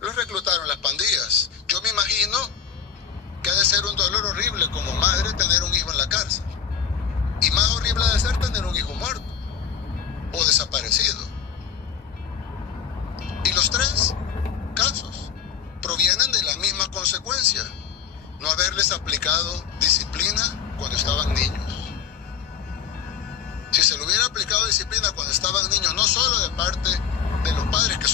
los reclutaron las pandillas. Yo me imagino que ha de ser un dolor horrible como madre tener un hijo en la cárcel. Y más horrible ha de ser tener un hijo muerto o desaparecido. Y los tres casos provienen de la misma consecuencia: no haberles aplicado